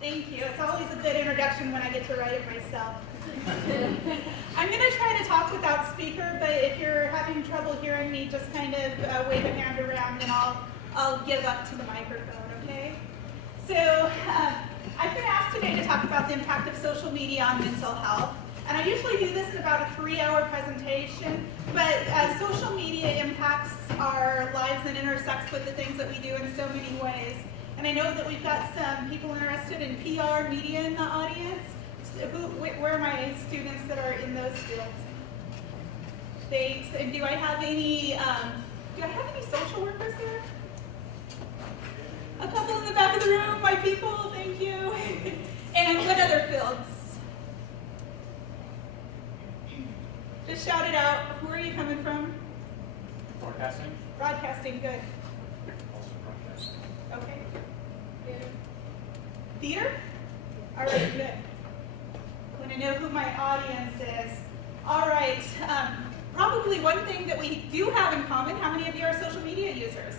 Thank you. It's always a good introduction when I get to write it myself. I'm going to try to talk without speaker, but if you're having trouble hearing me, just kind of wave a hand around and I'll give up to the microphone, okay? So I've been asked today to talk about the impact of social media on mental health. And I usually do this in about a 3-hour presentation, but social media impacts our lives and intersects with the things that we do in so many ways. And I know that we've got some people interested in PR, media in the audience. Where are my students that are in those fields? Thanks. And do I have any social workers here? A couple in the back of the room, my people, thank you. And what other fields? Just shout it out. Where are you coming from? Broadcasting. Broadcasting, good. Also broadcasting. Okay. Theater? All right, good. I want to know who my audience is. All right. Probably one thing that we do have in common, how many of you are social media users?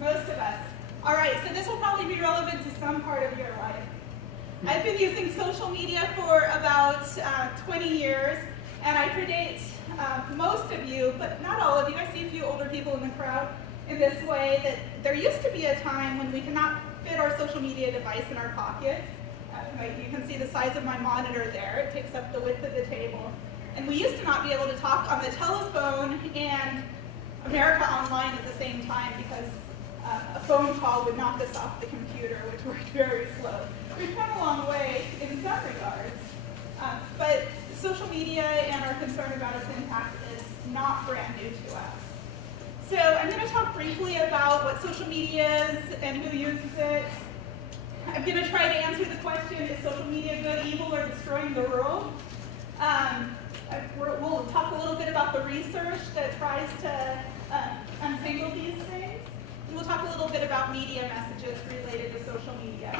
Most of us. All right, so this will probably be relevant to some part of your life. I've been using social media for about 20 years, and I predate most of you, but not all of you. I see a few older people in the crowd in this way, that there used to be a time when we could not fit our social media device in our pocket. You can see the size of my monitor there. It takes up the width of the table. And we used to not be able to talk on the telephone and America Online at the same time because a phone call would knock us off the computer, which worked very slow. We've come a long way in some regards, but social media and our concern about its impact is not brand new to us. So I'm going to talk briefly about what social media is and who uses it. I'm going to try to answer the question, is social media good, evil, or destroying the world? We'll talk a little bit about the research that tries to untangle these things. We'll talk a little bit about media messages related to social media.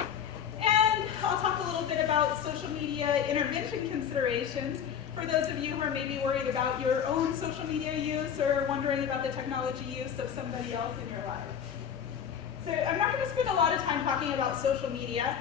And I'll talk a little bit about social media intervention considerations for those of you who are maybe worried about your own social media use or wondering about the technology use of somebody else in your life. So I'm not going to spend a lot of time talking about social media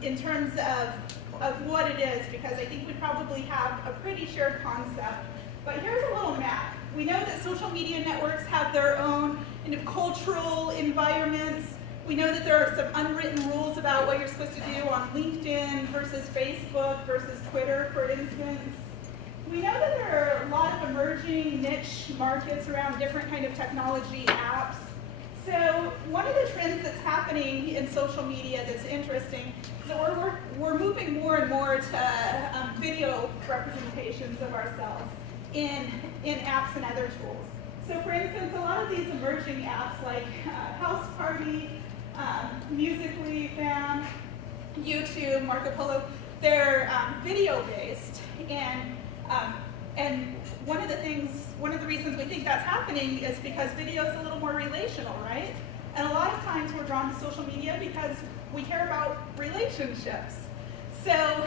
in terms of what it is, because I think we probably have a pretty shared concept. But here's a little map. We know that social media networks have their own kind of cultural environments. We know that there are some unwritten rules about what you're supposed to do on LinkedIn versus Facebook versus Twitter, for instance. We know that there are a lot of emerging niche markets around different kind of technology apps. So one of the trends that's happening in social media that's interesting is that we're moving more and more to video representations of ourselves in apps and other tools. So for instance, a lot of these emerging apps like House Party, Musical.ly, Fam, YouTube, Marco Polo, they're video-based, and one of the reasons we think that's happening is because video is a little more relational, right? And a lot of times we're drawn to social media because we care about relationships. So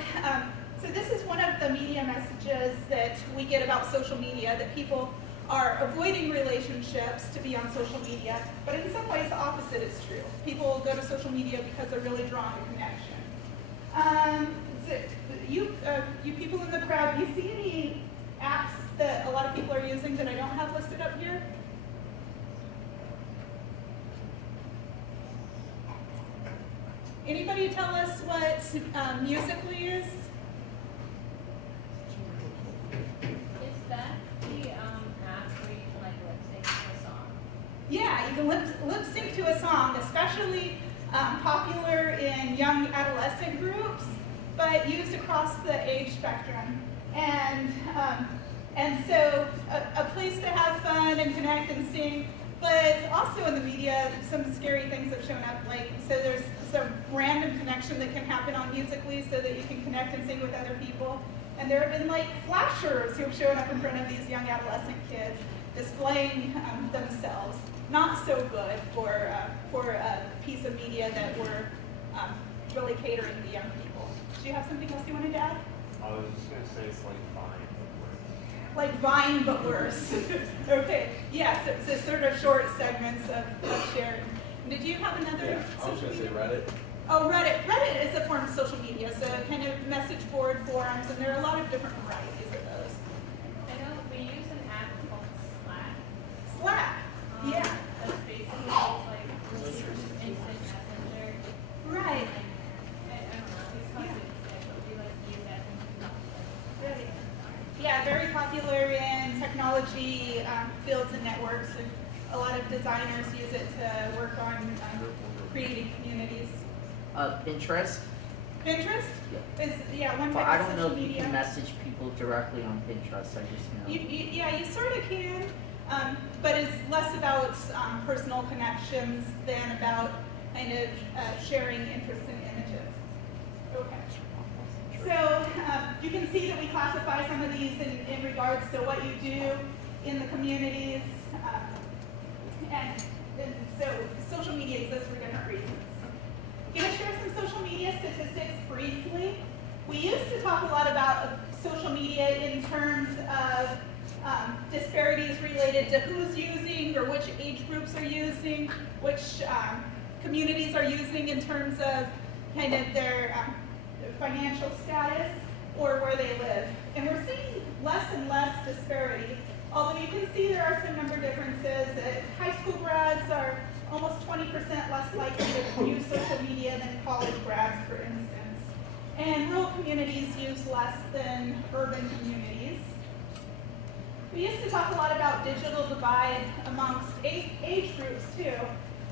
this is one of the media messages that we get about social media, that people are avoiding relationships to be on social media, but in some ways the opposite is true. People go to social media because they're really drawn to connection. You people in the crowd, do you see any apps that a lot of people are using that I don't have listed up here? Anybody tell us what Musical.ly is? Is that the app where you can like lip sync to a song? Yeah, you can lip sync to a song, especially popular in young adolescent groups, but used across the age spectrum. And so a place to have fun and connect and sing, but also in the media, some scary things have shown up. Like, so there's some random connection that can happen on Musical.ly so that you can connect and sing with other people. And there have been like flashers who have shown up in front of these young adolescent kids displaying themselves. Not so good for a piece of media that we're really catering to young people. Do you have something else you wanted to add? I was just going to say it's like Vine, but worse. Like Vine, but worse. Okay, yeah, so sort of short segments of sharing. Did you have another? Yeah, I was social gonna say media? Reddit. Oh, Reddit. Reddit is a form of social media, so kind of message board forums, and there are a lot of different varieties of those. I know we use an app called Slack. Slack. Yeah. That's basically just like instant messenger. Right. I don't know, it's hard to explain, but we like use that and Right. Yeah, very popular in technology fields and networks, and a lot of designers use it to work on creating communities. Pinterest. Pinterest is one But type I of don't know social if you media. can message people directly on Pinterest. I just know. You sort of can, but it's less about personal connections than about kind of sharing interests in images. Okay. So you can see that we classify some of these in regards to what you do in the communities. And so social media exists for different reasons. I'm going to share some social media statistics briefly. We used to talk a lot about social media in terms of disparities related to who's using or which age groups are using, which communities are using in terms of kind of their financial status or where they live. And we're seeing less and less disparity. Although you can see there are some number differences. High school grads are almost 20% less likely to use social media than college grads, for instance. And rural communities use less than urban communities. We used to talk a lot about digital divide amongst age groups too.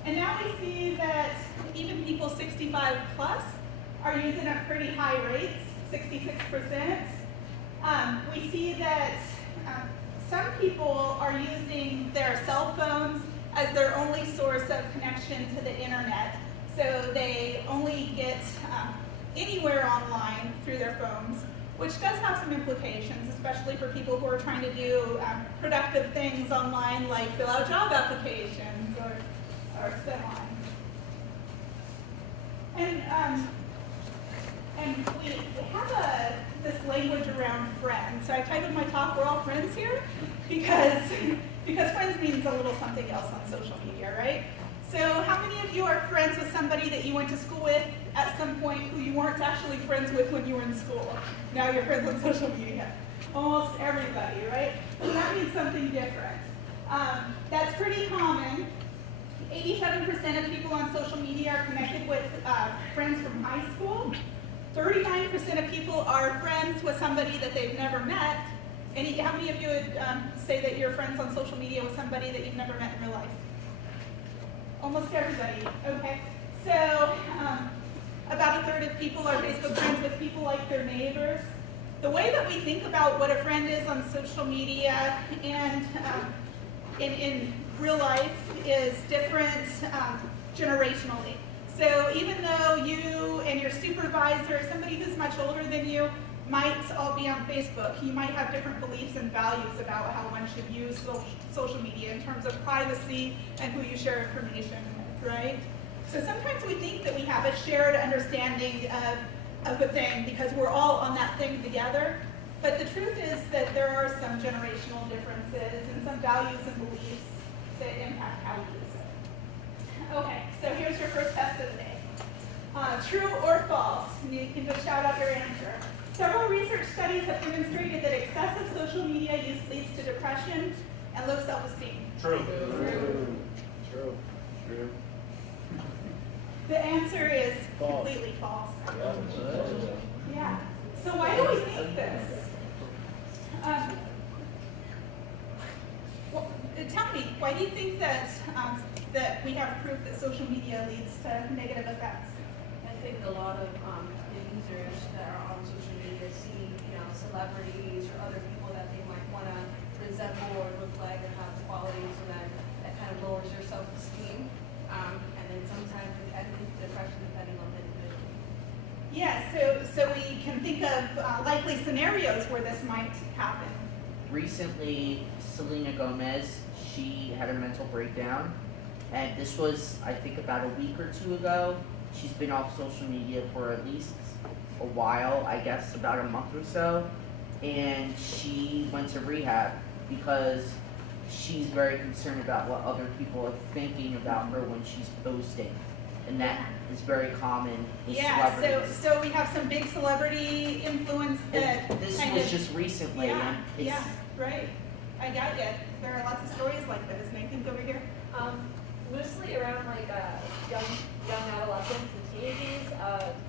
And now we see that even people 65 plus are using at pretty high rates, 66%. We see that some people are using their cell phones as their only source of connection to the internet. So they only get anywhere online through their phones, which does have some implications, especially for people who are trying to do productive things online, like fill out job applications or so on. And we have this language around friends. So I titled my talk, "We're All Friends Here," because friends means a little something else on social media, right? So how many of you are friends with somebody that you went to school with at some point who you weren't actually friends with when you were in school? Now you're friends on social media. Almost everybody, right? So that means something different. That's pretty common. 87% of people on social media are connected with friends from high school. 39% of people are friends with somebody that they've never met. How many of you would say that you're friends on social media with somebody that you've never met in real life? Almost everybody. Okay. So about a third of people are Facebook friends with people like their neighbors. The way that we think about what a friend is on social media and in real life is different generationally. So even though you and your supervisor, somebody who's much older than you, might all be on Facebook, you might have different beliefs and values about how one should use social media in terms of privacy and who you share information with, right? So sometimes we think that we have a shared understanding of a thing because we're all on that thing together, but the truth is that there are some generational differences and some values and beliefs that impact how we use it. Okay, so here's your first test of the day. True or false? And you can just shout out your answer. Several research studies have demonstrated that excessive social media use leads to depression and low self-esteem. True. True. True. The answer is False. completely false. Yeah. Yeah. So why do we think this? Well, tell me, why do you think that that we have proof that social media leads to negative effects? I think a lot of the users that are on social media see, celebrities or other people that they might want to resemble or look like or have qualities, so that kind of lowers your self-esteem. And then sometimes it can lead to depression depending on the individual. Yeah, so we can think of likely scenarios where this might happen. Recently, Selena Gomez, she had a mental breakdown, and this was, I think, about a week or two ago. She's been off social media for at least a while, I guess about a month or so, and she went to rehab because she's very concerned about what other people are thinking about her when she's posting. And that is very common with Yeah, celebrities. so we have some big celebrity influence that And this kind was of, just recently, yeah, and it's, yeah, right. I got it. There are lots of stories like this. Nathan's over here. Mostly around like young adolescents and teenagers,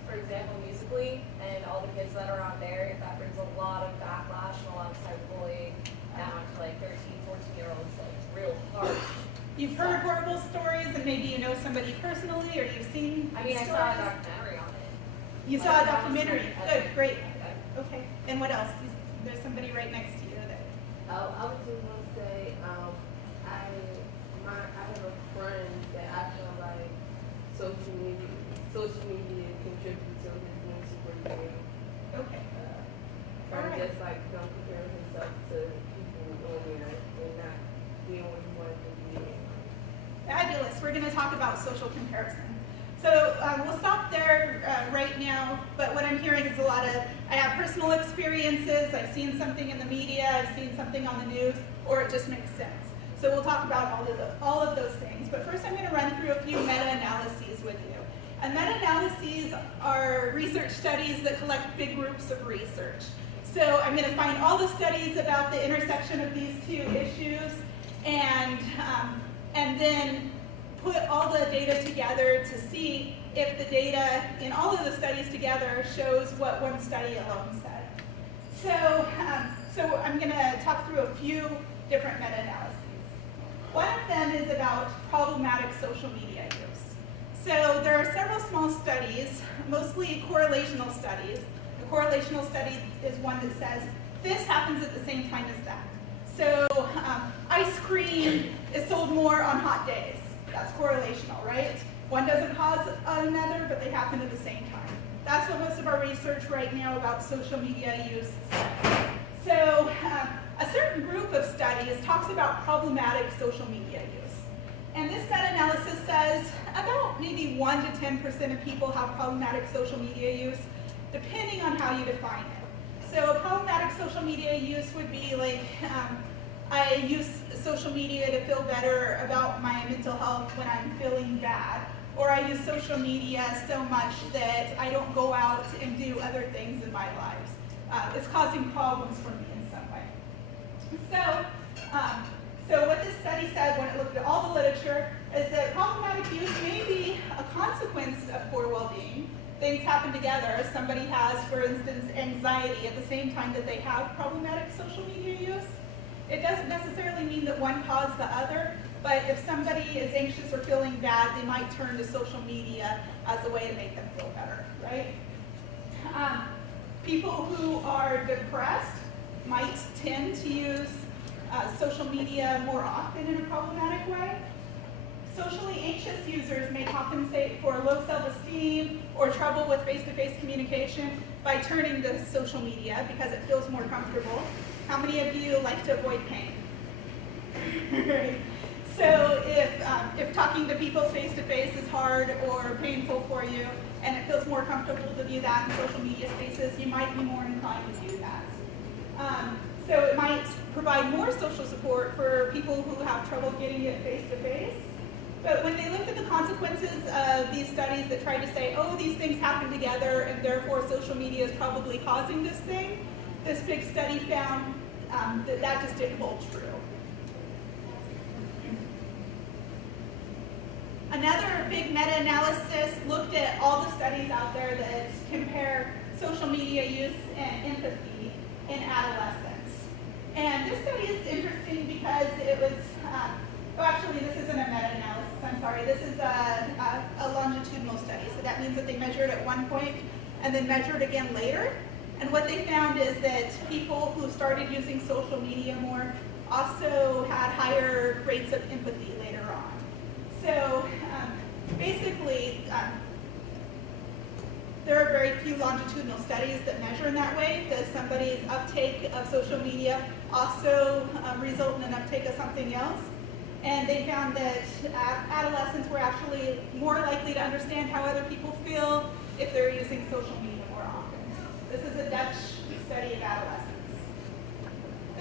for example, musically, and all the kids that are on there, that brings a lot of backlash and a lot of cyberbullying down to like 13, 14-year-olds, like real harsh. You've heard horrible stories, and maybe you know somebody personally, or you've seen I mean, I stories. saw a documentary on it. You Like, saw a on the documentary. street, Good, great. Okay. Okay. And what else? There's somebody right next to you that. I was just gonna say, I have a friend that I feel like social media contributes to his mental well-being. Okay. Trying Alright. to just like don't compare himself to people on there and not being what he wants to be. Fabulous. We're going to talk about social comparison. So we'll stop there right now, but what I'm hearing is a lot of, I have personal experiences, I've seen something in the media, I've seen something on the news, or it just makes sense. So we'll talk about all of those things. But first I'm going to run through a few meta-analyses with you. And meta-analyses are research studies that collect big groups of research. So I'm going to find all the studies about the intersection of these two issues and then put all the data together to see if the data in all of the studies together shows what one study alone said. So I'm going to talk through a few different meta-analyses. One of them is about problematic social media use. So there are several small studies, mostly correlational studies. The correlational study is one that says this happens at the same time as that. So ice cream is sold more on hot days. That's correlational, right? One doesn't cause another, but they happen at the same time. That's what most of our research right now about social media use says. So a certain group of studies talks about problematic social media use. And this meta-analysis says about maybe 1 to 10% of people have problematic social media use, depending on how you define it. So problematic social media use would be like, I use social media to feel better about my mental health when I'm feeling bad. Or I use social media so much that I don't go out and do other things in my lives. It's causing problems for me in some way. So what this study said when it looked at all the literature is that problematic use may be a consequence of poor well-being. Things happen together. Somebody has, for instance, anxiety at the same time that they have problematic social media use. It doesn't necessarily mean that one caused the other, but if somebody is anxious or feeling bad, they might turn to social media as a way to make them feel better, right? People who are depressed might tend to use social media more often in a problematic way. Socially anxious users may compensate for low self-esteem or trouble with face-to-face communication by turning to social media because it feels more comfortable. How many of you like to avoid pain? So if talking to people face-to-face is hard or painful for you, and it feels more comfortable to do that in social media spaces, you might be more inclined to do that. So it might provide more social support for people who have trouble getting it face-to-face. But when they looked at the consequences of these studies that tried to say, oh, these things happen together and therefore social media is probably causing this thing, this big study found that just didn't hold true. Another big meta-analysis looked at all the studies out there that compare social media use and empathy in adolescents. And this study is interesting because it was, actually this isn't a meta-analysis, I'm sorry. This is a longitudinal study. So that means that they measured at one point and then measured again later. And what they found is that people who started using social media more also had higher rates of empathy later on. So basically, there are very few longitudinal studies that measure in that way. Does somebody's uptake of social media also result in an uptake of something else? And they found that adolescents were actually more likely to understand how other people feel if they're using social media more often. This is a Dutch study of adolescents.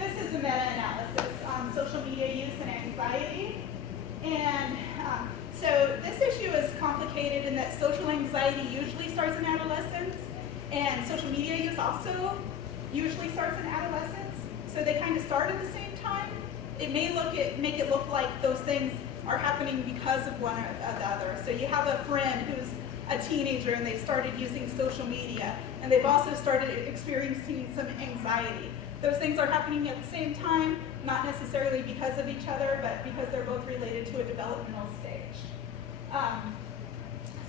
this is a meta-analysis on social media use and anxiety. And so this issue is complicated in that social anxiety usually starts in adolescence, and social media use also usually starts in adolescence. So they kind of start at the same time. It may make it look like those things are happening because of one or the other. So you have a friend who's a teenager and they started using social media, and they've also started experiencing some anxiety. Those things are happening at the same time, not necessarily because of each other, but because they're both related to a developmental stage.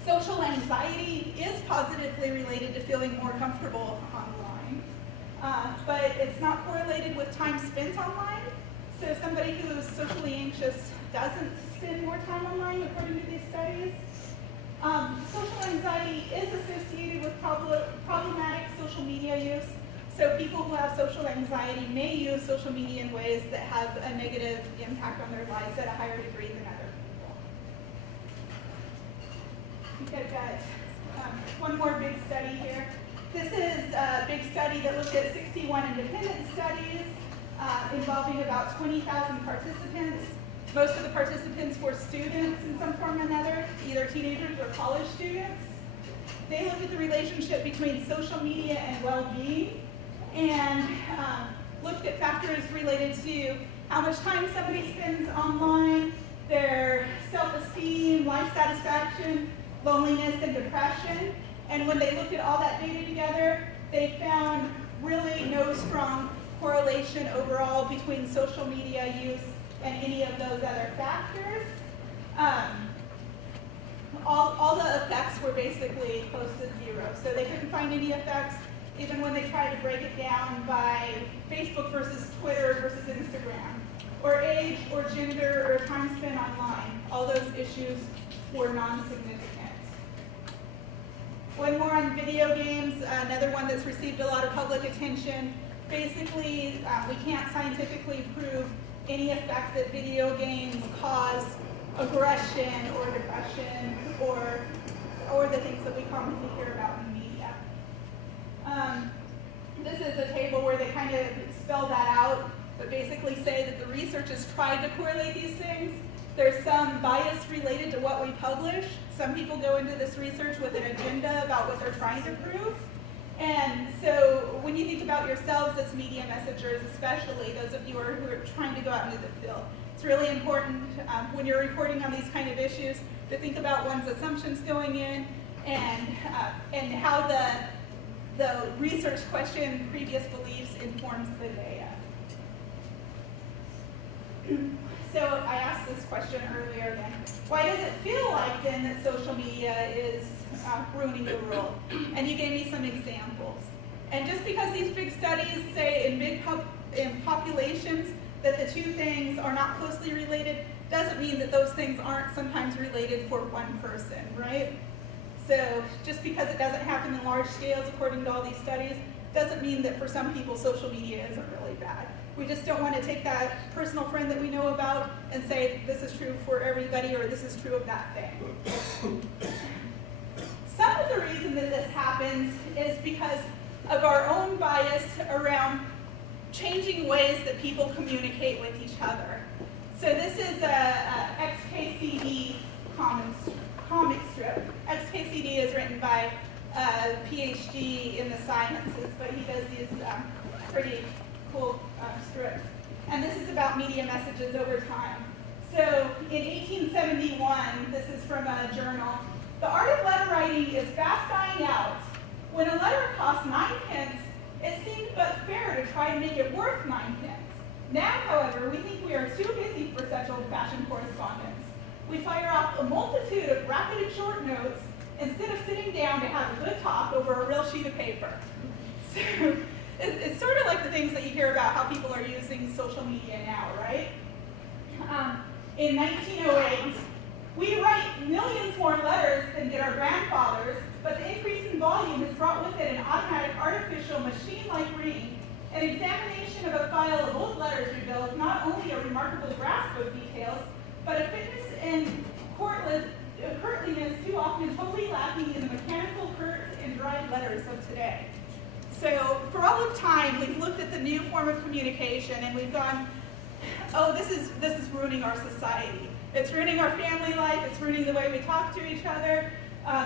Social anxiety is positively related to feeling more comfortable online, but it's not correlated with time spent online. So somebody who is socially anxious doesn't spend more time online, according to these studies. Social anxiety is associated with problematic social media use. So people who have social anxiety may use social media in ways that have a negative impact on their lives at a higher degree than other people. I've got one more big study here. This is a big study that looked at 61 independent studies involving about 20,000 participants. Most of the participants were students in some form or another, either teenagers or college students. They looked at the relationship between social media and well-being, and looked at factors related to how much time somebody spends online, their self-esteem, life satisfaction, loneliness, and depression. And when they looked at all that data together, they found really no strong correlation overall between social media use and any of those other factors. All the effects were basically close to zero. So they couldn't find any effects even when they tried to break it down by Facebook versus Twitter versus Instagram, or age, or gender, or time spent online. All those issues were non-significant. One more on video games, another one that's received a lot of public attention. Basically, we can't scientifically prove any effect that video games cause aggression or depression or the things that we commonly hear about in the media. This is a table where they kind of spell that out, but basically say that the research has tried to correlate these things. There's some bias related to what we publish. Some people go into this research with an agenda about what they're trying to prove. And so when you think about yourselves as media messengers, especially those of you who are trying to go out into the field, it's really important when you're reporting on these kind of issues to think about one's assumptions going in and how the research question previous beliefs informs the data. So I asked this question earlier then, why does it feel like then that social media is ruining the world? And you gave me some examples. And just because these big studies say in populations that the two things are not closely related, doesn't mean that those things aren't sometimes related for one person, right? So just because it doesn't happen in large scales according to all these studies, doesn't mean that for some people social media isn't really bad. We just don't want to take that personal friend that we know about and say this is true for everybody or this is true of that thing. Some of the reason that this happens is because of our own bias around changing ways that people communicate with each other. So this is a XKCD comic strip. XKCD is written by a PhD in the sciences, but he does these pretty cool strips. And this is about media messages over time. So in 1871, this is from a journal, the art of letter writing is fast dying out. When a letter cost 9 pence, it seemed but fair to try to make it worth 9 pence. Now, however, we think we are too busy for such old-fashioned correspondence. We fire off a multitude of rapid and short notes instead of sitting down to have a good talk over a real sheet of paper. So it's sort of like the things that you hear about how people are using social media now, right? In 1908, we write millions more letters than did our grandfathers, but the increase in volume has brought with it an automatic, artificial, machine-like reading. An examination of a file of old letters reveals not only a remarkable grasp of details, but a fitness and courtliness too often totally lacking in the mechanical, curt, and dried letters of today. So for all of time, we've looked at the new form of communication and we've gone, oh, this is ruining our society. It's ruining our family life, it's ruining the way we talk to each other.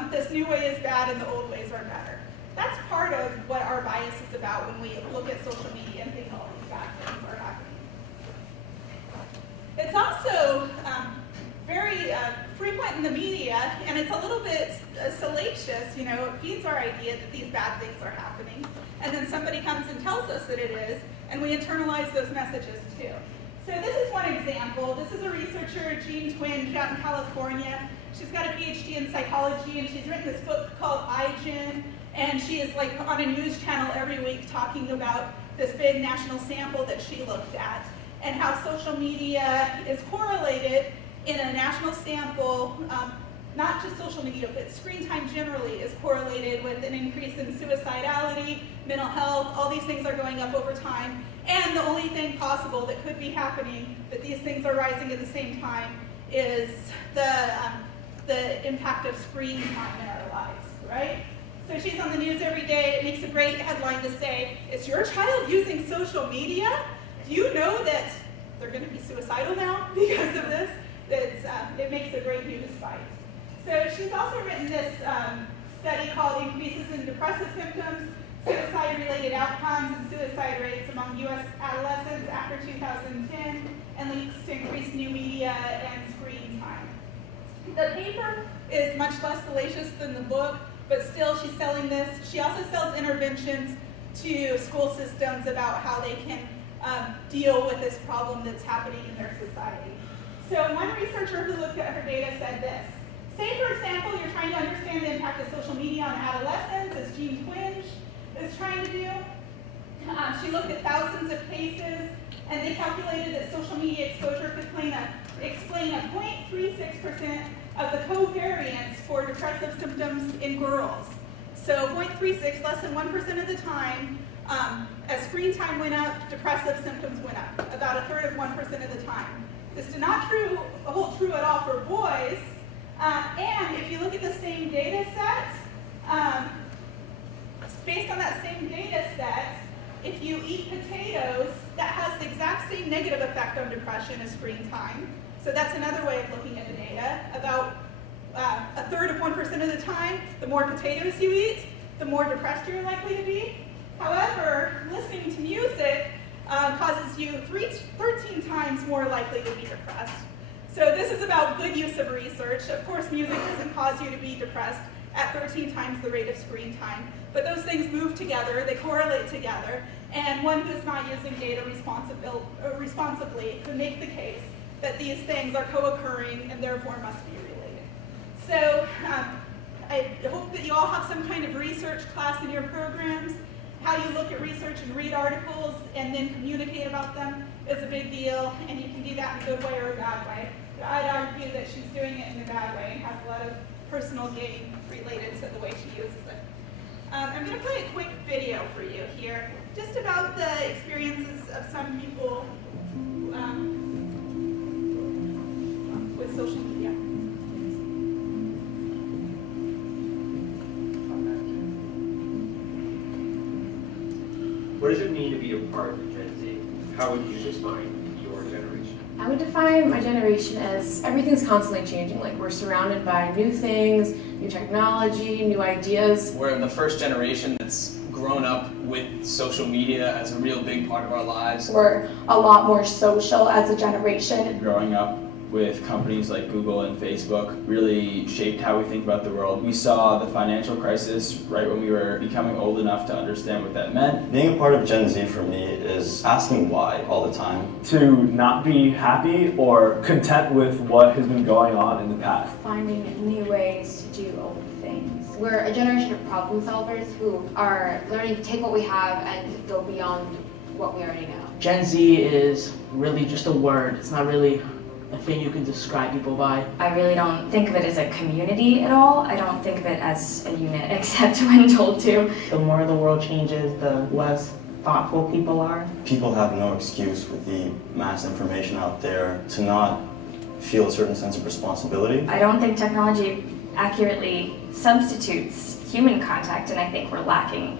This new way is bad and the old ways are better. That's part of what our bias is about when we look at social media and think all these bad things are happening. It's also very frequent in the media, and it's a little bit salacious, you know, it feeds our idea that these bad things are happening, and then somebody comes and tells us that it is, and we internalize those messages too. So this is one example. This is a researcher, Jean Twenge, out in California. She's got a PhD in psychology, and she's written this book called iGen, and she is like on a news channel every week talking about this big national sample that she looked at, and how social media is correlated in a national sample, not just social media, but screen time generally is correlated with an increase in suicidality, mental health, all these things are going up over time. And the only thing possible that could be happening, that these things are rising at the same time, is the impact of screen time in our lives, right? So she's on the news every day. It makes a great headline to say, is your child using social media? Do you know that they're going to be suicidal now because of this? It makes a great news bite. So she's also written this study called Increases in Depressive Symptoms, Suicide-Related Outcomes, and Suicide Rates Among U.S. Adolescents after 2010, and links to increased new media and screen time. The paper is much less salacious than the book, but still she's selling this. She also sells interventions to school systems about how they can deal with this problem that's happening in their society. So one researcher who looked at her data said this. Say, for example, you're trying to understand the impact of social media on adolescents, as Jean Twenge is trying to do. She looked at thousands of cases, and they calculated that social media exposure could explain a 0.36% of the covariance for depressive symptoms in girls. So 0.36, less than 1% of the time, as screen time went up, depressive symptoms went up, about a third of 1% of the time. This did not hold true at all for boys. And if you look at the same data set, based on that same data set, if you eat potatoes, that has the exact same negative effect on depression as screen time. So that's another way of looking at the data. About a third of 1% of the time, the more potatoes you eat, the more depressed you're likely to be. However, listening to music causes you 13 times more likely to be depressed. So this is about good use of research. Of course, music doesn't cause you to be depressed at 13 times the rate of screen time, but those things move together, they correlate together, and one who's not using data responsibly could make the case that these things are co-occurring and therefore must be related. So I hope that you all have some kind of research class in your programs. How you look at research and read articles and then communicate about them is a big deal, and you can do that in a good way or a bad way. But I'd argue that she's doing it in a bad way and has a lot of personal gain related to the way she uses it. I'm going to play a quick video for you here, just about the experiences of some people with social media. What does it mean to be a part of Gen Z? How would you define your generation? I would define my generation as everything's constantly changing. Like, we're surrounded by new things, new technology, new ideas. We're the first generation that's grown up with social media as a real big part of our lives. We're a lot more social as a generation. Growing up with companies like Google and Facebook really shaped how we think about the world. We saw the financial crisis right when we were becoming old enough to understand what that meant. Being a part of Gen Z for me is asking why all the time. To not be happy or content with what has been going on in the past. Finding new ways to do old things. We're a generation of problem solvers who are learning to take what we have and go beyond what we already know. Gen Z is really just a word. It's not really a thing you can describe people by. I really don't think of it as a community at all. I don't think of it as a unit, except when told to. The more the world changes, the less thoughtful people are. People have no excuse with the mass information out there to not feel a certain sense of responsibility. I don't think technology accurately substitutes human contact, and I think we're lacking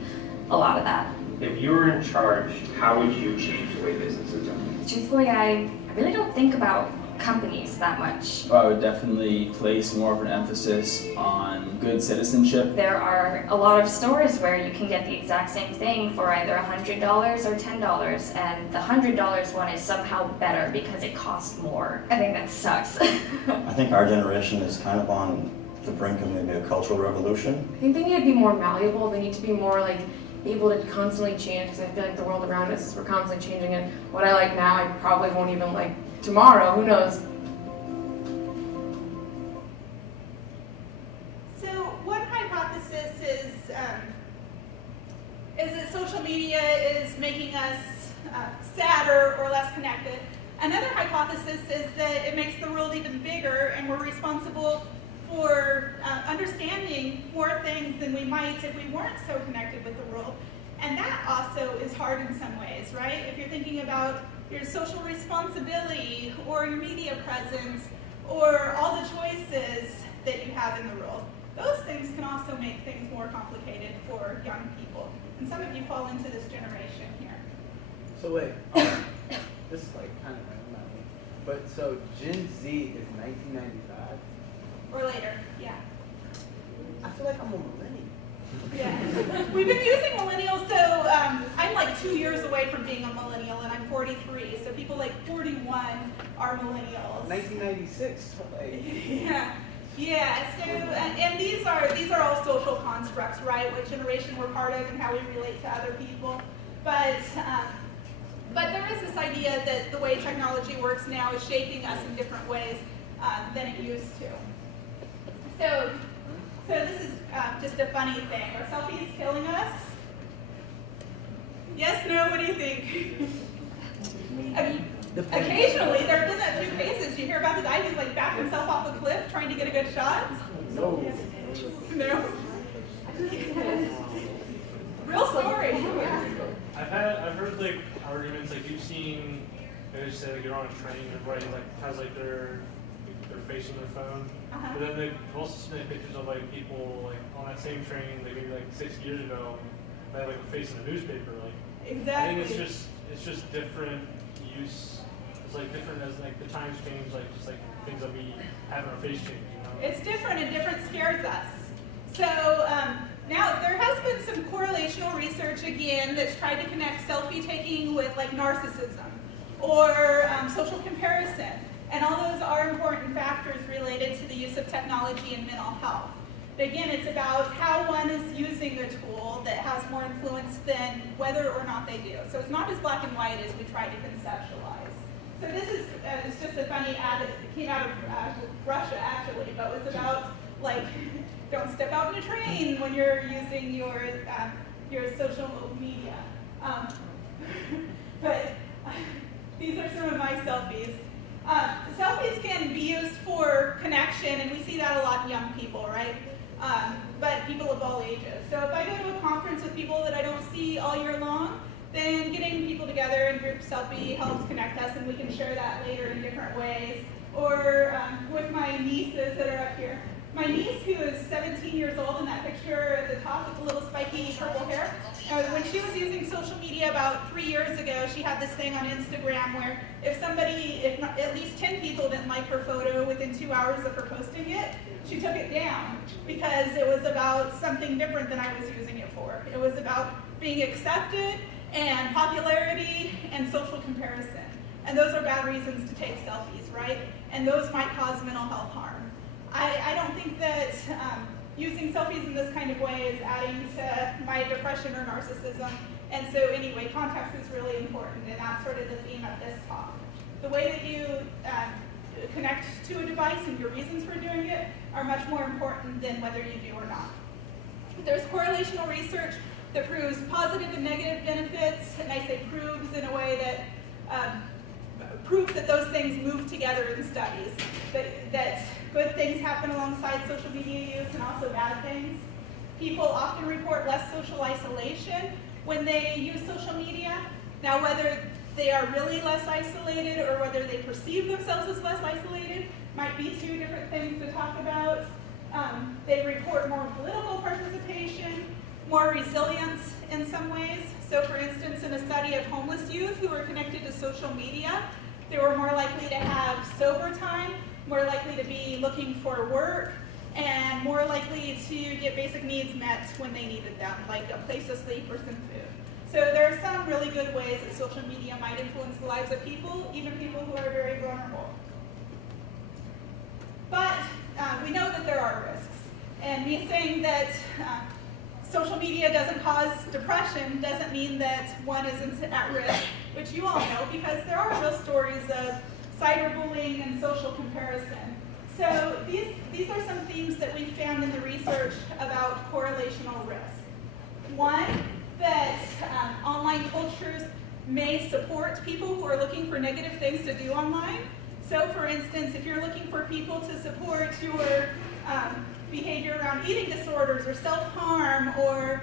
a lot of that. If you were in charge, how would you change the way business is done? Truthfully, I really don't think about companies that much. I would definitely place more of an emphasis on good citizenship. There are a lot of stores where you can get the exact same thing for either $100 or $10, and the $100 one is somehow better because it costs more. I think that sucks. I think our generation is kind of on the brink of maybe a cultural revolution. I think they need to be more malleable. They need to be more like able to constantly change, because I feel like the world around us, we're constantly changing, and what I like now, I probably won't even like tomorrow. Who knows? So one hypothesis is that social media is making us sadder or less connected. Another hypothesis is that it makes the world even bigger, and we're responsible for understanding more things than we might if we weren't so connected with the world. And that also is hard in some ways, right? If you're thinking about your social responsibility or your media presence or all the choices that you have in the world, those things can also make things more complicated for young people. And some of you fall into this generation here. So wait, this is like kind of random, but so Gen Z is 1995? Or later, yeah. I feel like I'm a millennial. Yeah. We've been using millennials, so I'm like 2 years away from being a millennial, and I'm 43, so people like 41 are millennials. 1996, like. Yeah. Yeah, so, and these are all social constructs, right? What generation we're part of and how we relate to other people. But there is this idea that the way technology works now is shaping us in different ways than it used to. So this is just a funny thing. Are selfies killing us? Yes, no, what do you think? Occasionally, there have been a few cases. You hear about the guy who like backed himself off a cliff trying to get a good shot? No. No? Real story. I've heard like arguments like you've seen, they just say like you're on a train, everybody like has like their face on their phone. But then they've also seen like, pictures of like people like on that same train, like maybe like 6 years ago, they had like a face in a newspaper. Like exactly. I think it's just different use. It's like different as like the times change, like just like things that we have in our face change. You know? It's different, and different scares us. So now there has been some correlational research again that's tried to connect selfie taking with like narcissism or social comparison. And all those are important factors related to the use of technology in mental health. But again, it's about how one is using the tool that has more influence than whether or not they do. So it's not as black and white as we try to conceptualize. So this is it's just a funny ad that came out of Russia actually, but it was about like don't step out in a train when you're using your social media. But these are some of my selfies. Selfies can be used for connection, and we see that a lot in young people, right? But people of all ages. So if I go to a conference with people that I don't see all year long, then getting people together in group selfie helps connect us, and we can share that later in different ways. Or with my nieces that are up here. My niece, who is 17 years old in that picture at the top with the little spiky purple hair, when she was using social media about 3 years ago, she had this thing on Instagram where if at least 10 people didn't like her photo within 2 hours of her posting it, she took it down because it was about something different than I was using it for. It was about being accepted and popularity and social comparison. And those are bad reasons to take selfies, right? And those might cause mental health harm. I don't think that using selfies in this kind of way is adding to my depression or narcissism. And so anyway, context is really important, and that's sort of the theme of this talk. The way that you connect to a device and your reasons for doing it are much more important than whether you do or not. There's correlational research that proves positive and negative benefits, and I say proves in a way that proves that those things move together in studies, that good things happen alongside social media use and also bad things. People often report less social isolation when they use social media. Now, whether they are really less isolated or whether they perceive themselves as less isolated might be two different things to talk about. They report more political participation, more resilience, in some ways. So for instance, in a study of homeless youth who were connected to social media, they were more likely to have sober time, more likely to be looking for work, and more likely to get basic needs met when they needed them, like a place to sleep or some food. So there are some really good ways that social media might influence the lives of people, even people who are very vulnerable. But we know that there are risks. And me saying that social media doesn't cause depression doesn't mean that one isn't at risk, which you all know, because there are real stories of cyberbullying and social comparison. So these are some themes that we found in the research about correlational risk. One, that online cultures may support people who are looking for negative things to do online. So for instance, if you're looking for people to support your behavior around eating disorders or self-harm or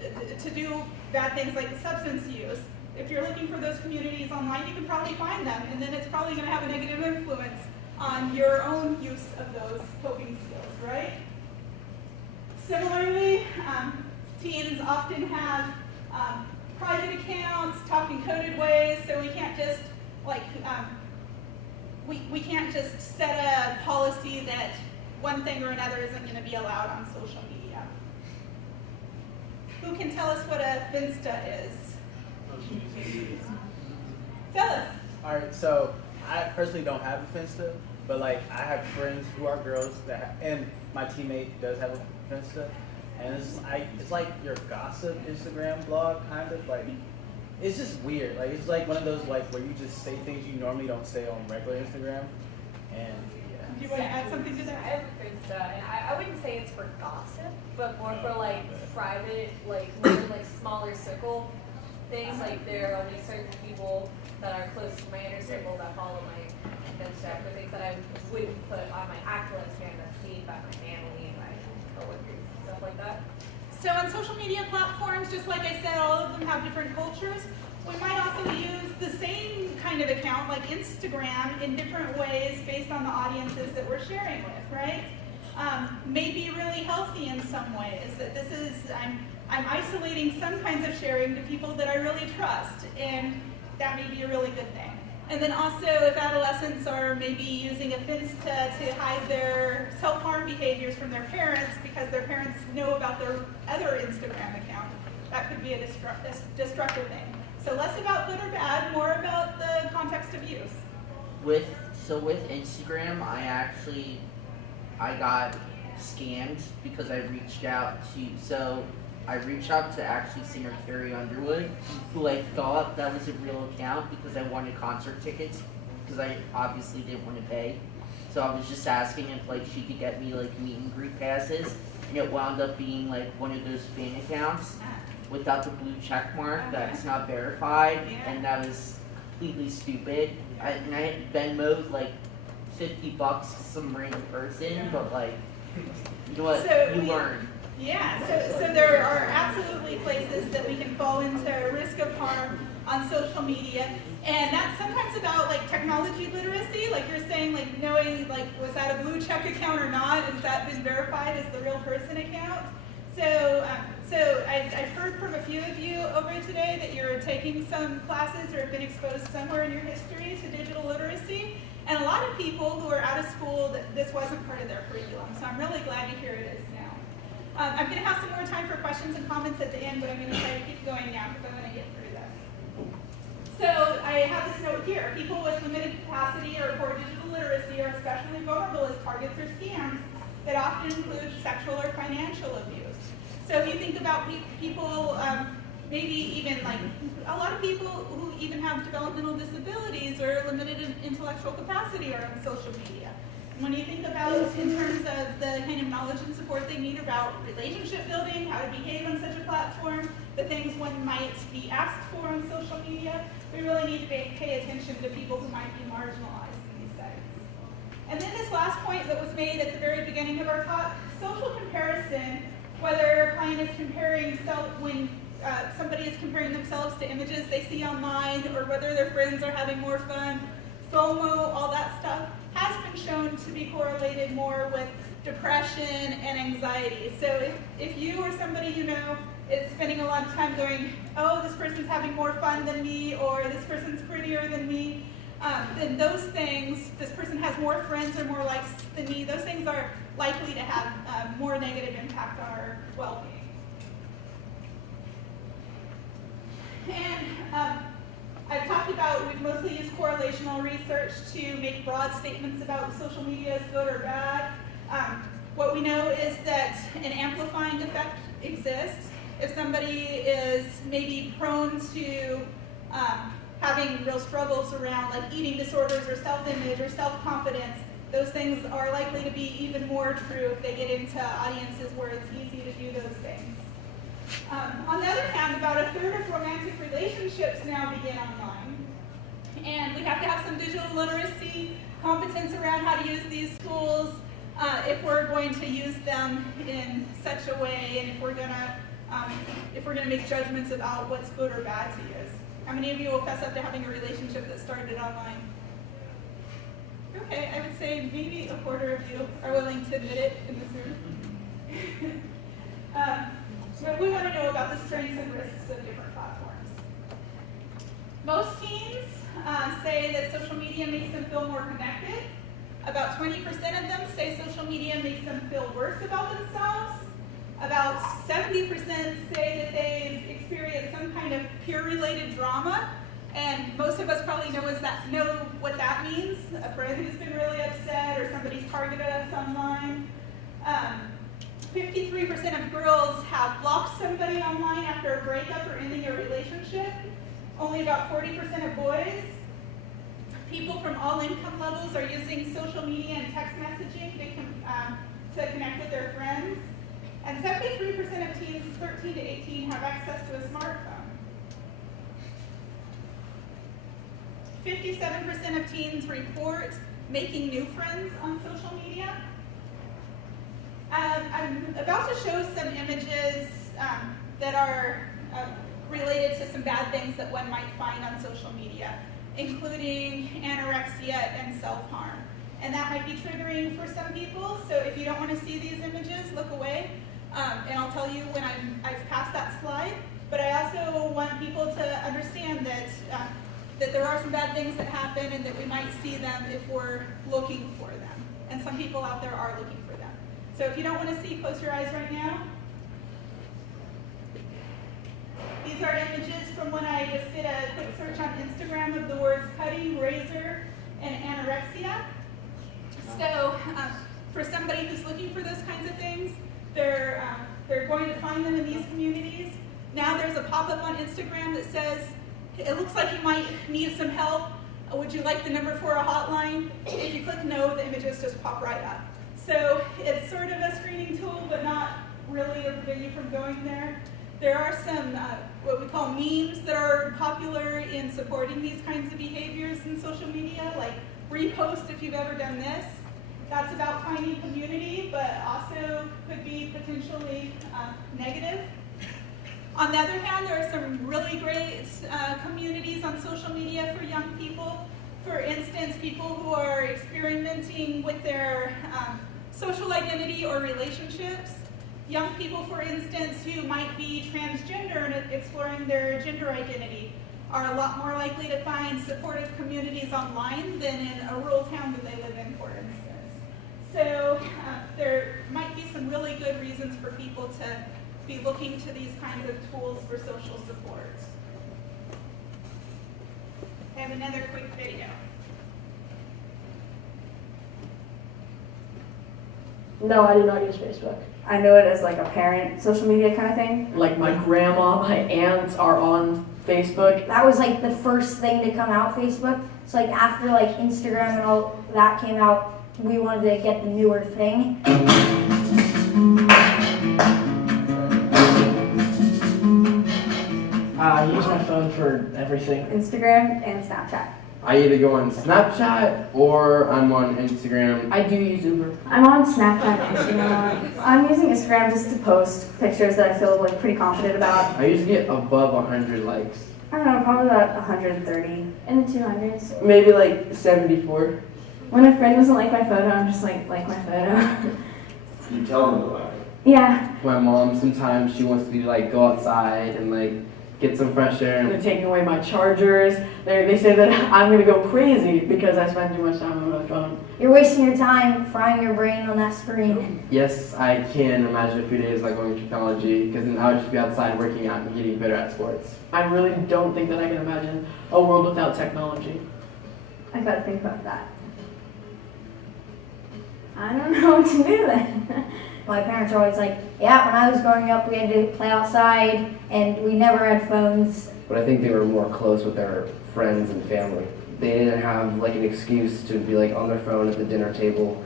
to do bad things like substance use, if you're looking for those communities online, you can probably find them, and then it's probably going to have a negative influence on your own use of those coping skills, right? Similarly, teens often have private accounts, talk in coded ways, so we can't just we can't just set a policy that one thing or another isn't going to be allowed on social media. Who can tell us what a Finsta is? Tell us. All right, so I personally don't have a Finsta, but like I have friends who are girls that, and my teammate does have a Finsta, and it's like your gossip Instagram blog, kind of like. It's just weird. Like it's like one of those like where you just say things you normally don't say on regular Instagram, and yeah. Do you want to add something to that? I have a Finsta, and I wouldn't say it's for gossip, but more for like private, like maybe like smaller circle things. Like there are only certain people that are close to my inner circle that follow my Finsta for things that I wouldn't put on my actual Instagram that's seen by my family and my coworkers and stuff like that. So on social media platforms, just like I said, all of them have different cultures. We might also use the same kind of account, like Instagram, in different ways based on the audiences that we're sharing with, right? May be really healthy in some ways. That this is, I'm isolating some kinds of sharing to people that I really trust, and that may be a really good thing. And then also, if adolescents are maybe using a Finsta to hide their self-harm behaviors from their parents because their parents know about their other Instagram account, that could be a destructive thing. So less about good or bad, more about the context of use. With Instagram, I got scammed because I reached out to actually singer Carrie Underwood, who I thought that was a real account because I wanted concert tickets, because I obviously didn't want to pay. So I was just asking if like she could get me like meet and greet passes, and it wound up being like one of those fan accounts without the blue check mark that's not verified, and that was completely stupid. I had Venmo'd like $50 to some random person, but like, you know what, you learn. Yeah, so there are absolutely places that we can fall into risk of harm on social media, and that's sometimes about like technology literacy, like you're saying, like knowing like was that a blue check account or not, has that been verified as the real person account? So I've heard from a few of you over today that you're taking some classes or have been exposed somewhere in your history to digital literacy, and a lot of people who are out of school, this wasn't part of their curriculum, so I'm really glad to hear it is now. I'm going to have some more time for questions and comments at the end, but I'm going to try to keep going now because I want to get through this. So I have this note here. People with limited capacity or poor digital literacy are especially vulnerable as targets or scams that often include sexual or financial abuse. So if you think about people, maybe even like a lot of people who even have developmental disabilities or limited intellectual capacity are on social media. When you think about in terms of the kind of knowledge and support they need about relationship building, how to behave on such a platform, the things one might be asked for on social media, we really need to pay attention to people who might be marginalized in these settings. And then this last point that was made at the very beginning of our talk, social comparison, whether a client is comparing when somebody is comparing themselves to images they see online, or whether their friends are having more fun, FOMO, all that stuff, has been shown to be correlated more with depression, and anxiety. So if you or somebody you know is spending a lot of time going, oh, this person's having more fun than me, or this person's prettier than me, then those things, this person has more friends or more likes than me, those things are likely to have more negative impact on our well-being. And I've talked about, we've mostly used correlational research to make broad statements about social media is good or bad. What we know is that an amplifying effect exists. If somebody is maybe prone to having real struggles around like eating disorders or self-image or self-confidence, those things are likely to be even more true if they get into audiences where it's easy to do those things. On the other hand, about a third of romantic relationships now begin online. And we have to have some digital literacy, competence around how to use these tools if we're going to use them in such a way, and if we're gonna make judgments about what's good or bad to use. How many of you will fess up to having a relationship that started online? Okay, I would say maybe a quarter of you are willing to admit it in this room. So we want to know about the strengths and risks of different platforms. Most teens say that social media makes them feel more connected. About 20% of them say social media makes them feel worse about themselves. About 70% say that they've experienced some kind of peer-related drama. And most of us probably know what that means. A friend who's been really upset, or somebody's targeted us online. 53% of girls have blocked somebody online after a breakup or ending a relationship. Only about 40% of boys. People from all income levels are using social media and text messaging to connect with their friends. And 73% of teens 13 to 18 have access to a smartphone. 57% of teens report making new friends on social media. I'm about to show some images that are related to some bad things that one might find on social media, including anorexia and self-harm. And that might be triggering for some people, so if you don't want to see these images, look away, and I'll tell you when I've passed that slide. But I also want people to understand that, that there are some bad things that happen and that we might see them if we're looking for them. And some people out there are looking for them. So if you don't want to see, close your eyes right now. These are images from when I just did a quick search on Instagram of the words cutting, razor, and anorexia. So for somebody who's looking for those kinds of things, they're going to find them in these communities. Now there's a pop-up on Instagram that says, it looks like you might need some help. Would you like the number for a hotline? If you click no, the images just pop right up. So it's sort of a screening tool, but not really to prevent you from going there. There are some what we call memes that are popular in supporting these kinds of behaviors in social media, like repost if you've ever done this. That's about finding community, but also could be potentially negative. On the other hand, there are some really great communities on social media for young people. For instance, people who are experimenting with their social identity or relationships. Young people, for instance, who might be transgender and exploring their gender identity are a lot more likely to find supportive communities online than in a rural town that they live in, for instance. So there might be some really good reasons for people to be looking to these kinds of tools for social support. I have another quick video. No, I do not use Facebook. I know it as like a parent social media kind of thing. Like my grandma, my aunts are on Facebook. That was like the first thing to come out, Facebook. So like after like Instagram and all that came out, we wanted to get the newer thing. I use my phone for everything. Instagram and Snapchat. I either go on Snapchat or I'm on Instagram. I do use Uber. I'm on Snapchat and Instagram. I'm using Instagram just to post pictures that I feel like pretty confident about. I usually get above 100 likes. I don't know, probably about 130. In the 200s. Maybe like 74. When a friend doesn't like my photo, I'm just like my photo. You tell them about it. Yeah. My mom, sometimes she wants to like go outside and like get some fresh air. They're taking away my chargers. They say that I'm gonna go crazy because I spend too much time on my phone. You're wasting your time frying your brain on that screen. Yes, I can imagine a few days like going to technology, because then I would just be outside working out and getting better at sports. I really don't think that I can imagine a world without technology. I gotta think about that. I don't know what to do then. My parents are always like, yeah, when I was growing up, we had to play outside, and we never had phones. But I think they were more close with their friends and family. They didn't have like an excuse to be like on their phone at the dinner table.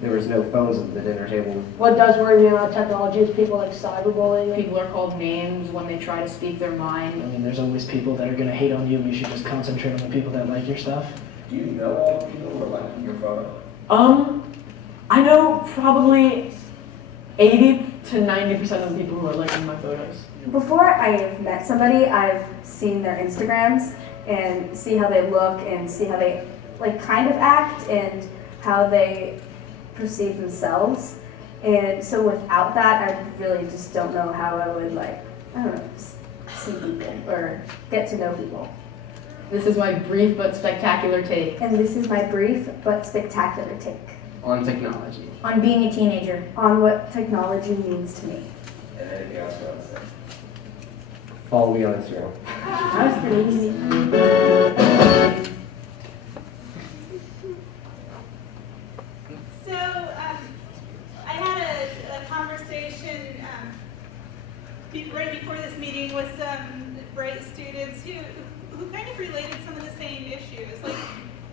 There was no phones at the dinner table. What does worry me about technology is people like cyberbullying. People are called names when they try to speak their mind. I mean, there's always people that are going to hate on you. You should just concentrate on the people that like your stuff. Do you know all the people who are liking your photo? I know probably 80 to 90% of the people who are liking my photos. Before I have met somebody, I've seen their Instagrams and see how they look and see how they like kind of act and how they perceive themselves. And so without that, I really just don't know how I would like, I don't know, see people or get to know people. This is my brief but spectacular take. And this is my brief but spectacular take. On technology. On being a teenager. On what technology means to me. And anything else you want to say? Follow me on Instagram. That was pretty easy. So I had a conversation right before this meeting with some bright students who kind of related some of the same issues. Like,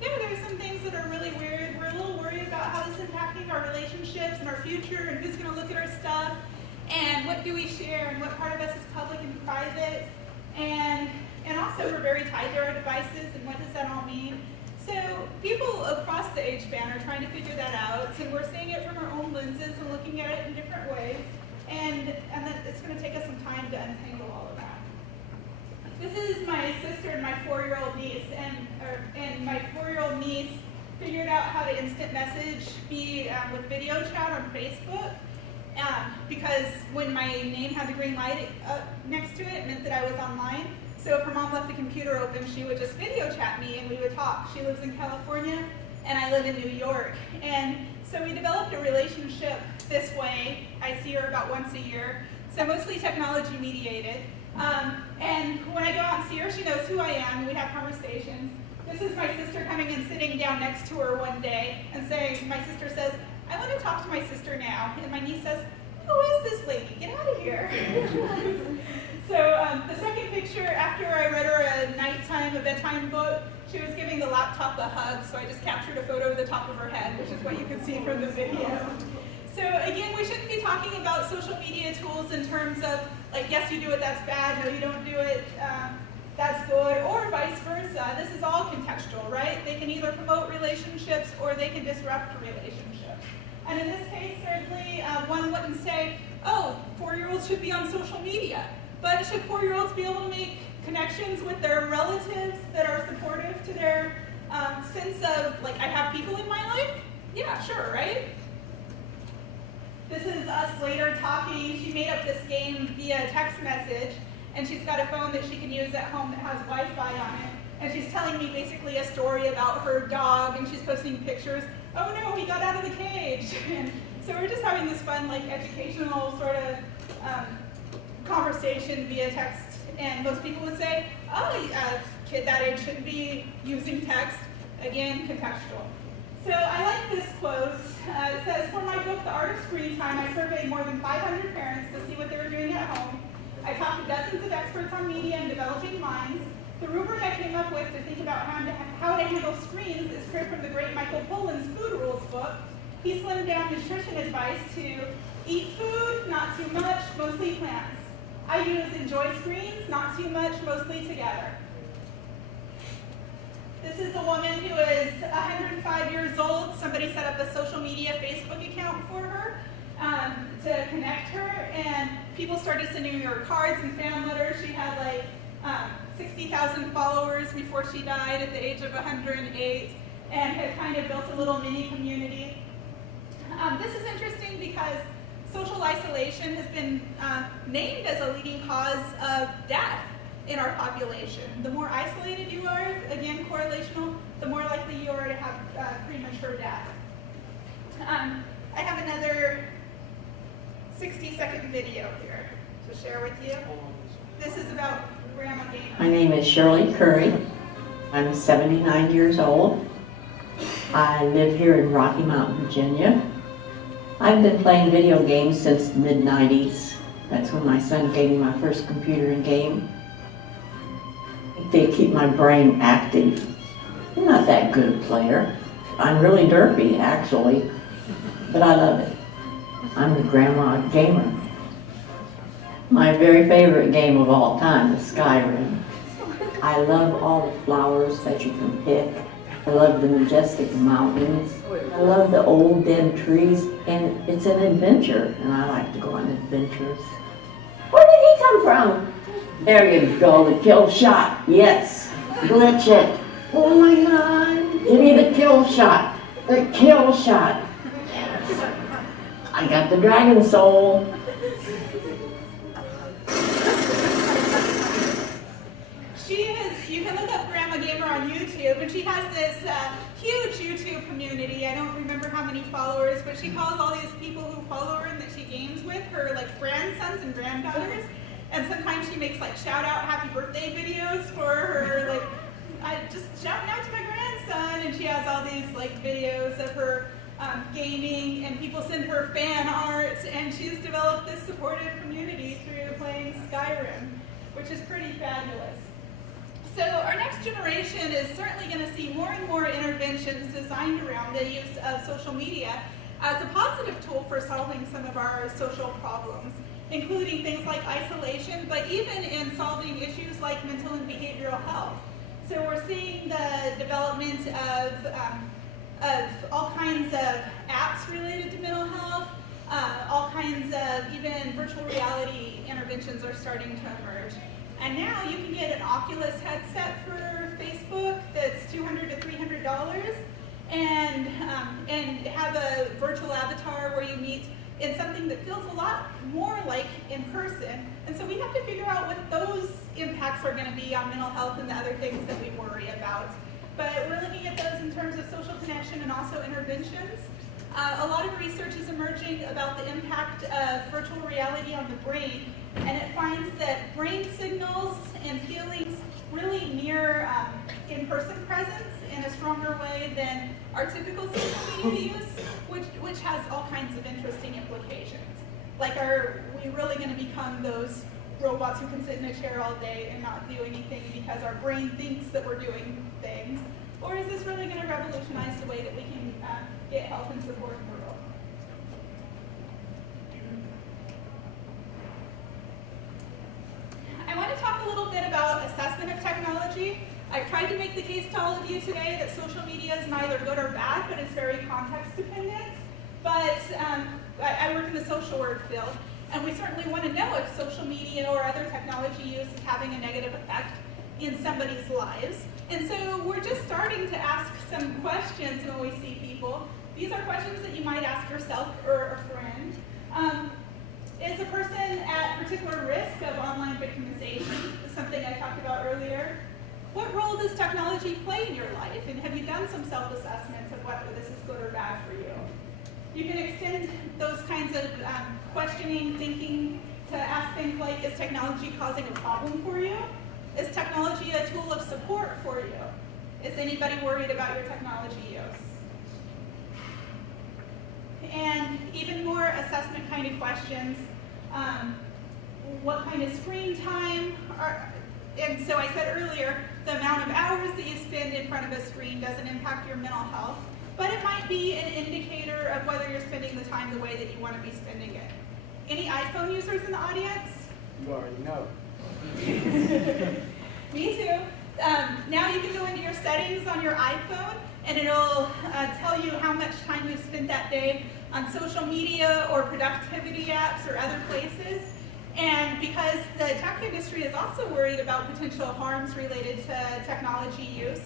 yeah, there's some things that are really weird. We're a little worried about how this is impacting our relationships and our future and who's going to look at our stuff and what do we share and what part of us is public and private. And also we're very tied to our devices and what does that all mean. So people across the age span are trying to figure that out, and we're seeing it from our own lenses and looking at it in different ways. And that it's going to take us some time to untangle all of that. This is my sister and my 4-year-old niece, and my 4-year-old niece figured out how to instant message me with video chat on Facebook, because when my name had the green light next to it, it meant that I was online. So if her mom left the computer open, she would just video chat me and we would talk. She lives in California and I live in New York. And so we developed a relationship this way. I see her about once a year. So mostly technology mediated. And when I go out and see her, she knows who I am and we have conversations. This is my sister coming and sitting down next to her one day and saying, my sister says, I want to talk to my sister now. And my niece says, who is this lady? Get out of here. So the second picture, after I read her a bedtime book, she was giving the laptop a hug, so I just captured a photo of the top of her head, which is what you can see from the video. So again, we shouldn't be talking about social media tools in terms of, like, yes, you do it, that's bad, no, you don't do it, that's good, or vice versa. This is all contextual, right? They can either promote relationships or they can disrupt relationships. And in this case, certainly, one wouldn't say, oh, 4-year-olds should be on social media. But should 4-year-olds be able to make connections with their relatives that are supportive to their sense of, like, I have people in my life? Yeah, sure, right? This is us later talking. She made up this game via text message, and she's got a phone that she can use at home that has Wi-Fi on it. And she's telling me basically a story about her dog, and she's posting pictures. Oh no, he got out of the cage. And so we're just having this fun, like, educational sort of conversation via text, and most people would say, oh, a kid that age shouldn't be using text. Again, contextual. So I like this quote. It says, for my book, The Art of Screen Time, I surveyed more than 500 parents to see what they were doing at home. I talked to dozens of experts on media and developing minds. The rubric I came up with to think about how to handle screens is straight from the great Michael Pollan's Food Rules book. He slimmed down nutrition advice to eat food, not too much, mostly plants. I use enjoy screens, not too much, mostly together. This is a woman who is 105 years old. Somebody set up a social media Facebook account for her to connect her, and people started sending her cards and fan letters. She had like 60,000 followers before she died at the age of 108, and had kind of built a little mini community. This is interesting because social isolation has been named as a leading cause of death in our population. The more isolated you are, again correlational, the more likely you are to have premature death. I have another 60-second video here to share with you. This is about Grandma Gamer. My name is Shirley Curry. I'm 79 years old. I live here in Rocky Mount, Virginia. I've been playing video games since the mid-90s. That's when my son gave me my first computer and game. They keep my brain active. I'm not that good a player. I'm really derpy, actually, but I love it. I'm the Grandma Gamer. My very favorite game of all time is Skyrim. I love all the flowers that you can pick. I love the majestic mountains. I love the old dead trees, and it's an adventure, and I like to go on adventures. Where did he come from? There you go, the kill shot. Yes, glitch it. Oh my God, give me the kill shot. The kill shot. Yes. I got the dragon soul. You can look up Grandma Gamer on YouTube, and she has this huge YouTube community. I don't remember how many followers, but she calls all these people who follow her and that she games with her like grandsons and granddaughters. And sometimes she makes like shout out happy birthday videos for her, like I just shouting out to my grandson, and she has all these like videos of her gaming, and people send her fan art, and she's developed this supportive community through playing Skyrim, which is pretty fabulous. So our next generation is certainly going to see more and more interventions designed around the use of social media as a positive tool for solving some of our social problems, including things like isolation, but even in solving issues like mental and behavioral health. So we're seeing the development of all kinds of apps related to mental health, all kinds of even virtual reality interventions are starting to emerge. And now you can get an Oculus headset for Facebook that's $200 to $300, and have a virtual avatar where you meet in something that feels a lot more like in person. And so we have to figure out what those impacts are going to be on mental health and the other things that we worry about. But we're looking at those in terms of social connection and also interventions. A lot of research is emerging about the impact of virtual reality on the brain, and it finds that brain signals and feelings really mirror in-person presence in a stronger way than our typical social media use, which has all kinds of interesting implications. Like, are we really going to become those robots who can sit in a chair all day and not do anything because our brain thinks that we're doing things? Or is this really going to revolutionize the way that we can get help and support in the world? I want to talk a little bit about assessment of technology. I've tried to make the case to all of you today that social media is neither good or bad, but it's very context dependent. But I work in the social work field, and we certainly want to know if social media or other technology use is having a negative effect in somebody's lives. And so we're just starting to ask some questions when we see people. These are questions that you might ask yourself or a friend. Is a person at particular risk of online victimization? Something I talked about earlier. What role does technology play in your life? And have you done some self-assessments of whether this is good or bad for you? You can extend those kinds of questioning, thinking, to ask things like, is technology causing a problem for you? Is technology a tool of support for you? Is anybody worried about your technology use? And even more assessment kind of questions. What kind of screen time? And so I said earlier, the amount of hours that you spend in front of a screen doesn't impact your mental health, but it might be an indicator of whether you're spending the time the way that you want to be spending it. Any iPhone users in the audience? You already know. Me too. Now you can go into your settings on your iPhone, and it'll tell you how much time you've spent that day on social media or productivity apps or other places. And because the tech industry is also worried about potential harms related to technology use,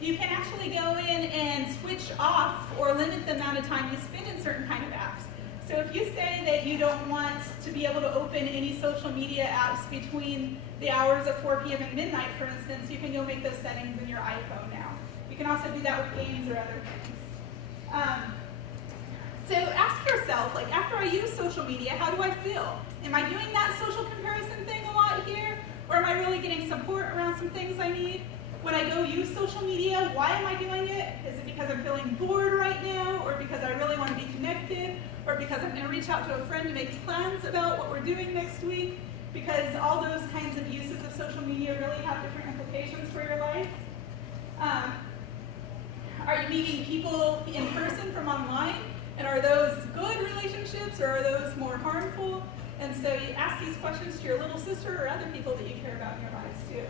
you can actually go in and switch off or limit the amount of time you spend in certain kind of apps. So if you say that you don't want to be able to open any social media apps between the hours of 4 p.m. and midnight, for instance, you can go make those settings in your iPhone now. You can also do that with games or other things. So ask yourself, like, after I use social media, how do I feel? Am I doing that social comparison thing a lot here? Or am I really getting support around some things I need? When I go use social media, why am I doing it? Is it because I'm feeling bored right now? Or because I really want to be connected? Or because I'm going to reach out to a friend to make plans about what we're doing next week? Because all those kinds of uses of social media really have different implications for your life. Are you meeting people in person from online? And are those good relationships or are those more harmful? And so you ask these questions to your little sister or other people that you care about in your lives too.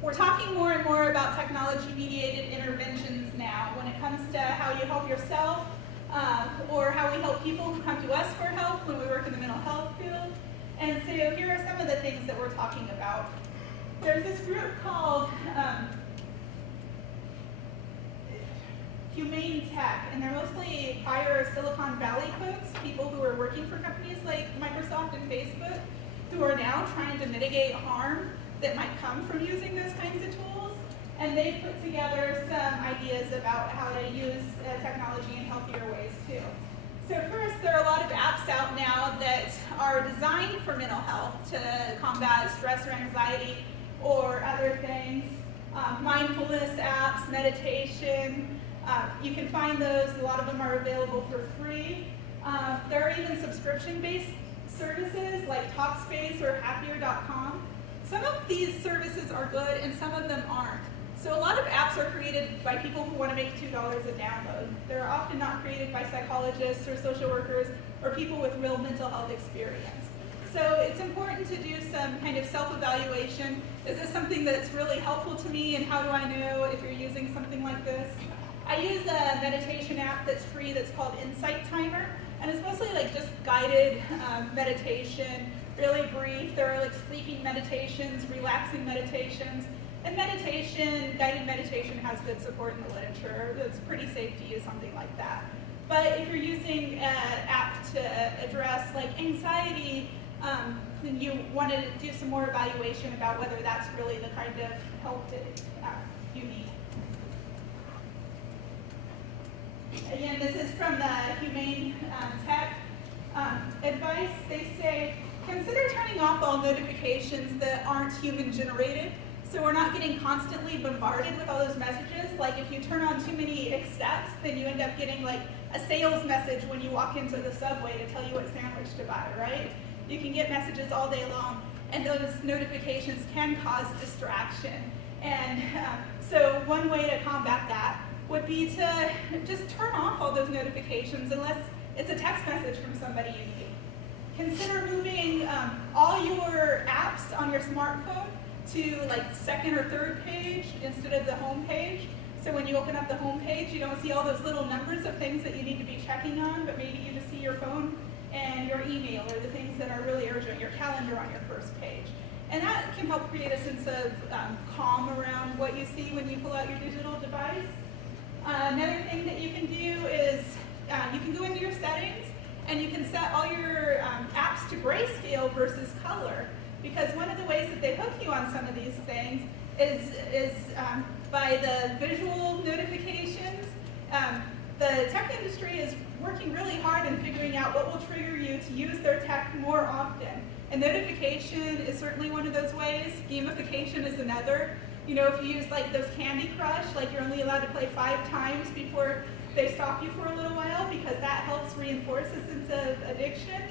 We're talking more and more about technology-mediated interventions now when it comes to how you help yourself or how we help people who come to us for help when we work in the mental health field. And so here are some of the things that we're talking about. There's this group called Humane Tech, and they're mostly higher Silicon Valley folks, people who are working for companies like Microsoft and Facebook, who are now trying to mitigate harm that might come from using those kinds of tools. And they've put together some ideas about how to use technology in healthier ways too. So first, there are a lot of apps out now that are designed for mental health to combat stress or anxiety or other things. Mindfulness apps, meditation. You can find those, a lot of them are available for free. There are even subscription-based services like Talkspace or Happier.com. Some of these services are good and some of them aren't. So a lot of apps are created by people who want to make $2 a download. They're often not created by psychologists or social workers or people with real mental health experience. So it's important to do some kind of self-evaluation. Is this something that's really helpful to me, and how do I know if you're using something like this? I use a meditation app that's free that's called Insight Timer, and it's mostly like just guided meditation, really brief. There are like sleeping meditations, relaxing meditations, and meditation, guided meditation has good support in the literature. It's pretty safe to use something like that. But if you're using an app to address like anxiety, then you want to do some more evaluation about whether that's really the kind of help that you need. Again, this is from the Humane Tech advice. They say, consider turning off all notifications that aren't human generated, so we're not getting constantly bombarded with all those messages. Like if you turn on too many accepts, then you end up getting like a sales message when you walk into the subway to tell you what sandwich to buy, right? You can get messages all day long, and those notifications can cause distraction. And so one way to combat that would be to just turn off all those notifications unless it's a text message from somebody you need. Consider moving all your apps on your smartphone to like second or third page instead of the home page. So when you open up the home page, you don't see all those little numbers of things that you need to be checking on, but maybe you just see your phone and your email or the things that are really urgent, your calendar on your first page. And that can help create a sense of calm around what you see when you pull out your digital device. Another thing that you can do is you can go into your settings and you can set all your apps to grayscale versus color. Because one of the ways that they hook you on some of these things is by the visual notifications. The tech industry is working really hard in figuring out what will trigger you to use their tech more often. And notification is certainly one of those ways. Gamification is another. You know, if you use like those Candy Crush, like you're only allowed to play 5 times before they stop you for a little while because that helps reinforce a sense of addiction.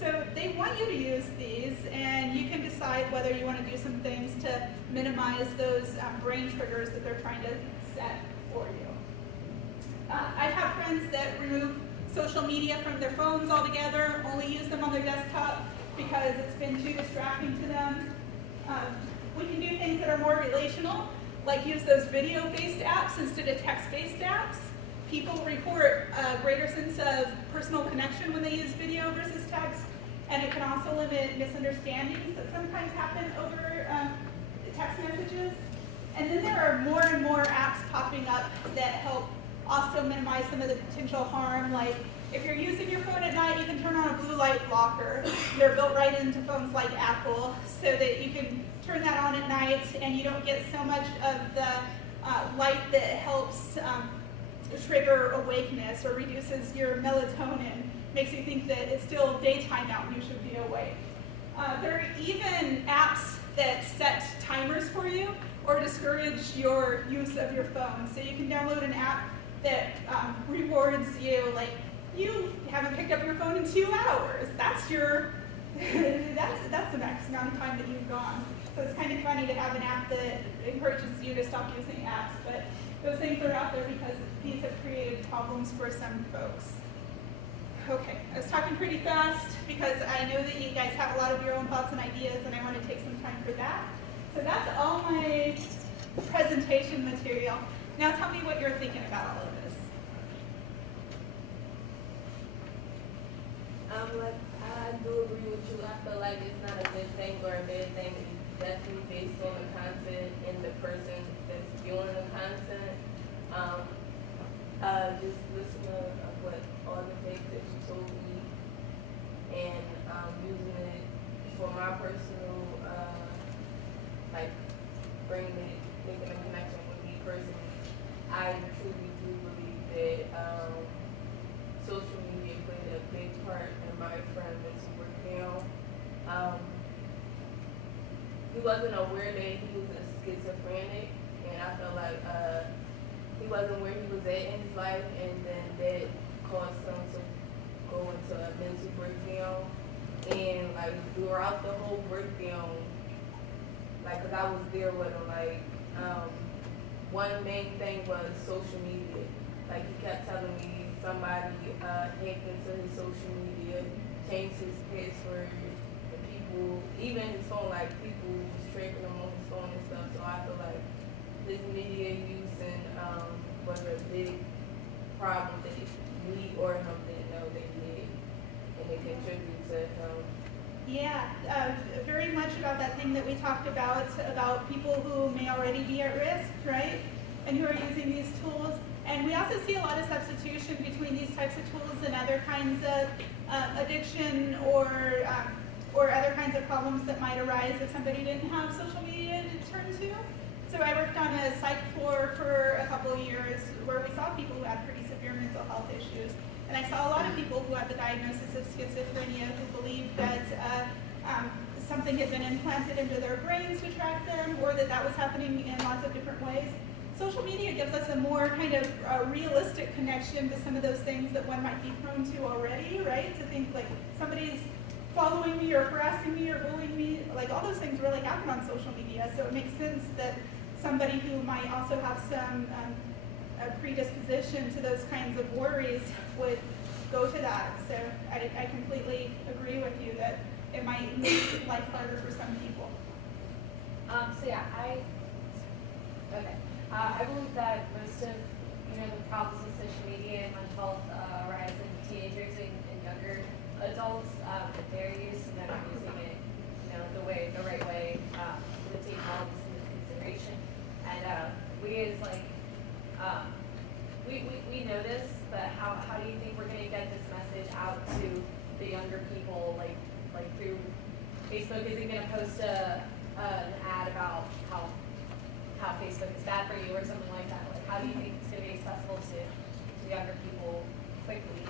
So they want you to use these, and you can decide whether you want to do some things to minimize those brain triggers that they're trying to set for you. I've had friends that remove social media from their phones altogether, only use them on their desktop because it's been too distracting to them. We can do things that are more relational, like use those video-based apps instead of text-based apps. People report a greater sense of personal connection when they use video versus text, and it can also limit misunderstandings that sometimes happen over text messages. And then there are more and more apps popping up that help also minimize some of the potential harm. Like if you're using your phone at night, you can turn on a blue light blocker. They're built right into phones like Apple so that you can turn that on at night and you don't get so much of the light that helps trigger awakeness or reduces your melatonin, makes you think that it's still daytime out and you should be awake. There are even apps that set timers for you or discourage your use of your phone. So you can download an app that rewards you, like, you haven't picked up your phone in 2 hours. That's your, that's the max amount of time that you've gone. So it's kind of funny to have an app that encourages you to stop using apps, but those things are out there because these have created problems for some folks. Okay, I was talking pretty fast because I know that you guys have a lot of your own thoughts and ideas and I want to take some time for that. So that's all my presentation material. Now tell me what you're thinking about all of this. I do agree with you. I feel like it's not a good thing or a bad thing. It's definitely based on the content and the person that's viewing the content. Just listen to what all the things that you told me and using it for my personal, like making a connection with me personally. I truly do believe that social media played a big part in my friend mental breakdown. He wasn't aware that he was a schizophrenic, and I felt like he wasn't where he was at in his life, and then that caused him to go into a mental breakdown. And like throughout the whole breakdown, like, cause I was there with him, like, one main thing was social media. Like he kept telling me somebody hacked into his social media, changed his password, the people, even his phone, like people was tracking him on his phone and stuff. So I feel like this media use was a big problem that we or him didn't know they did, and it contributed to him. Yeah, very much about that thing that we talked about people who may already be at risk, right? And who are using these tools. And we also see a lot of substitution between these types of tools and other kinds of addiction or other kinds of problems that might arise if somebody didn't have social media to turn to. So I worked on a psych floor for a couple of years where we saw people who had pretty severe mental health issues. And I saw a lot of people who had the diagnosis of schizophrenia who believed that something had been implanted into their brains to track them, or that was happening in lots of different ways. Social media gives us a more kind of realistic connection to some of those things that one might be prone to already, right? To think like somebody's following me or harassing me or bullying me, like all those things really happen on social media. So it makes sense that somebody who might also have some a predisposition to those kinds of worries would go to that. So I completely agree with you that it might make life harder for some people. So yeah, I believe that most of the problems with social media and mental health arise in teenagers and younger adults. If they're using it and using it, the right way, to take all this into consideration. And we as we know this, but how do you think we're going to get this message out to the younger people, like through Facebook? Isn't going to post an ad about how Facebook is bad for you or something like that? Like, how do you think it's going to be accessible to younger people quickly?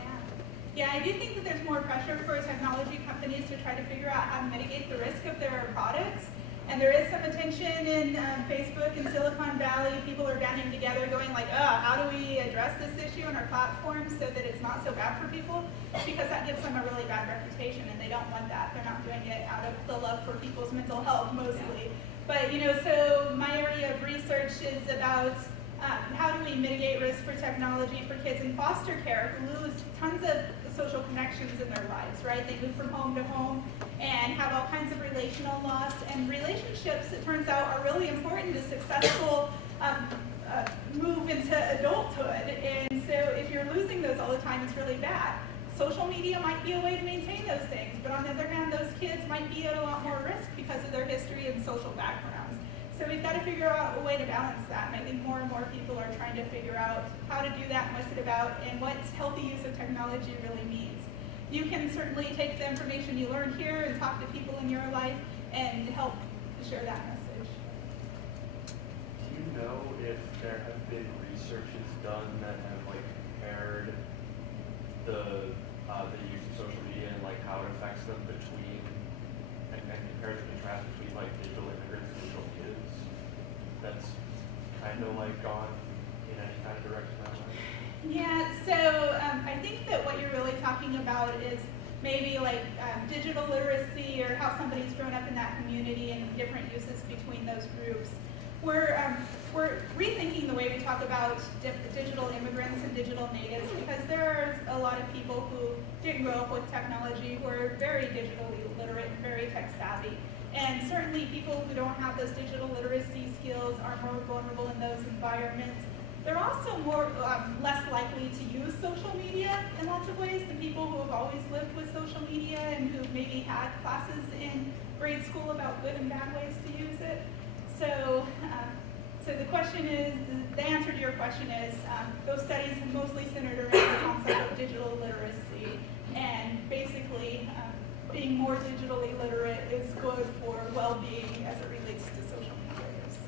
Yeah, I do think that there's more pressure for technology companies to try to figure out how to mitigate the risk of their products. And there is some attention in Facebook and Silicon Valley. People are banding together going like, how do we address this issue on our platform so that it's not so bad for people? Because that gives them a really bad reputation and they don't want that. They're not doing it out of the love for people's mental health mostly. But, so my area of research is about how do we mitigate risk for technology for kids in foster care who lose tons of social connections in their lives, right? They move from home to home and have all kinds of relational loss. And relationships, it turns out, are really important to successful move into adulthood. And so if you're losing those all the time, it's really bad. Social media might be a way to maintain those things, but on the other hand, those kids might be at a lot more risk because of their history and social backgrounds. So we've got to figure out a way to balance that, and I think more and more people are trying to figure out how to do that and what's it about and what healthy use of technology really means. You can certainly take the information you learned here and talk to people in your life and help share that message. Do you know if there have been researches done that have like compared the use of social media and like how it affects them between and compared and contrast between like digital immigrants and digital kids? That's kind of like gone in any kind of direction that way. Yeah, so I think that what you're really talking about is maybe like digital literacy or how somebody's grown up in that community and different uses between those groups. We're rethinking the way we talk about digital immigrants and digital natives because there are a lot of people who didn't grow up with technology who are very digitally literate and very tech savvy. And certainly people who don't have those digital literacy skills are more vulnerable in those environments. They're also less likely to use social media in lots of ways than people who have always lived with social media and who maybe had classes in grade school about good and bad ways to use it. So the question is, the answer to your question is, those studies have mostly centered around the concept of digital literacy, and basically being more digitally literate is good for well-being as it relates to social media use.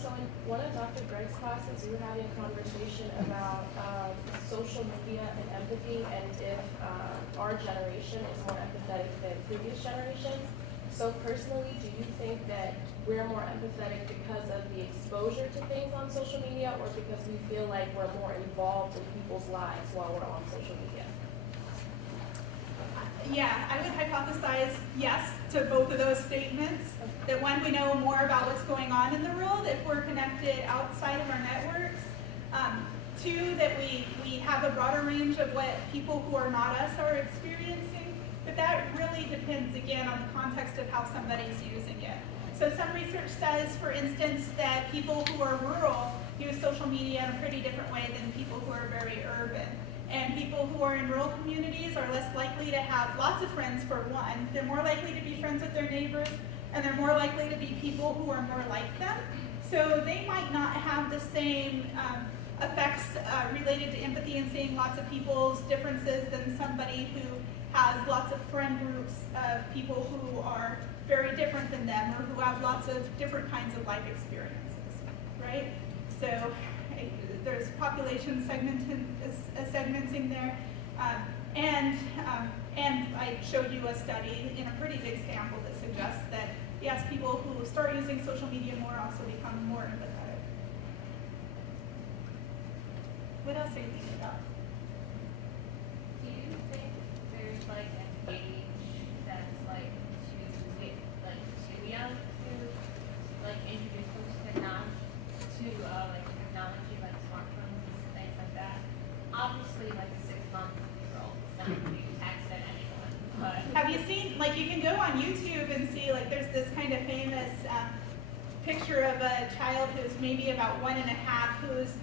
So in one of Dr. Greg's classes, we were having a conversation about social media and empathy, and if our generation is more empathetic than previous generations. So personally, do you think that we're more empathetic because of the exposure to things on social media, or because we feel like we're more involved in people's lives while we're on social media? Yeah, I would hypothesize yes to both of those statements. That one, we know more about what's going on in the world if we're connected outside of our networks. Two, that we have a broader range of what people who are not us are experiencing. But that really depends, again, on the context of how somebody's using it. So some research says, for instance, that people who are rural use social media in a pretty different way than people who are very urban. And people who are in rural communities are less likely to have lots of friends, for one. They're more likely to be friends with their neighbors, and they're more likely to be people who are more like them. So they might not have the same effects related to empathy and seeing lots of people's differences than somebody who has lots of friend groups of people who are very different than them or who have lots of different kinds of life experiences, right? So there's population segmenting there. And I showed you a study in a pretty big sample that suggests that, yes, people who start using social media more also become more empathetic. What else are you thinking about? Do you think there's like an age that's like too young to like introduce folks to technology like smartphones and things like that? Obviously, like a 6-month-year-old is not going to be texted at anyone. But have you seen, like, you can go on YouTube and see, like, there's this kind of famous picture of a child who's maybe about 1.5 who's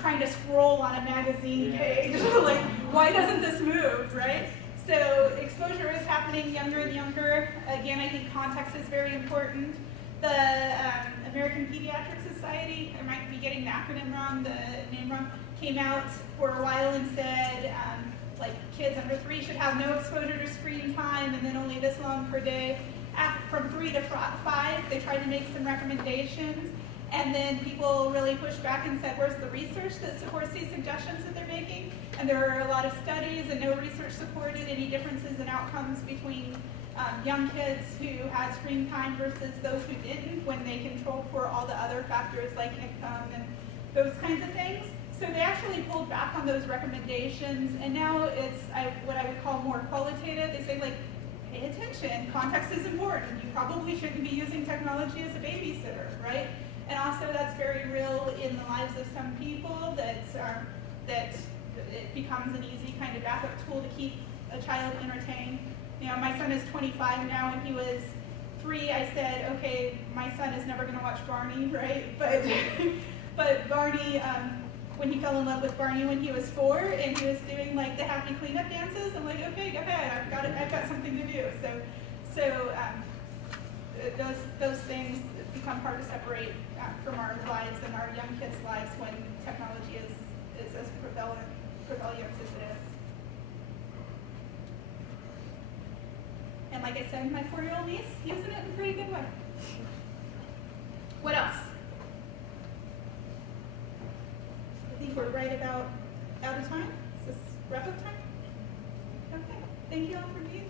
trying to scroll on a magazine page. Like, why doesn't this move, right? So exposure is happening younger and younger. Again, I think context is very important. The American Pediatric Society, I might be getting the acronym wrong, the name wrong, came out for a while and said, like, kids under 3 should have no exposure to screen time and then only this long per day. From 3 to 5, they tried to make some recommendations, and then people really pushed back and said, where's the research that supports these suggestions that they're making? And there are a lot of studies, and no research supported any differences in outcomes between young kids who had screen time versus those who didn't, when they controlled for all the other factors like income and those kinds of things. So they actually pulled back on those recommendations, and now it's what I would call more qualitative. They say, like, pay attention, context is important. You probably shouldn't be using technology as a babysitter, right? And also that's very real in the lives of some people, that it becomes an easy kind of backup tool to keep a child entertained. You know, my son is 25 now. When he was 3, I said, okay, my son is never gonna watch Barney, right? But Barney, when he fell in love with Barney when he was 4 and he was doing like the happy cleanup dances, I'm like, okay, go ahead, I've got something to do. So those things become hard to separate from our lives and our young kids' lives when technology is as prevalent as it is. And like I said, my 4-year-old niece using it in a pretty good way. What else? I think we're right about out of time. Is this wrap up time? Okay. Thank you all for being here.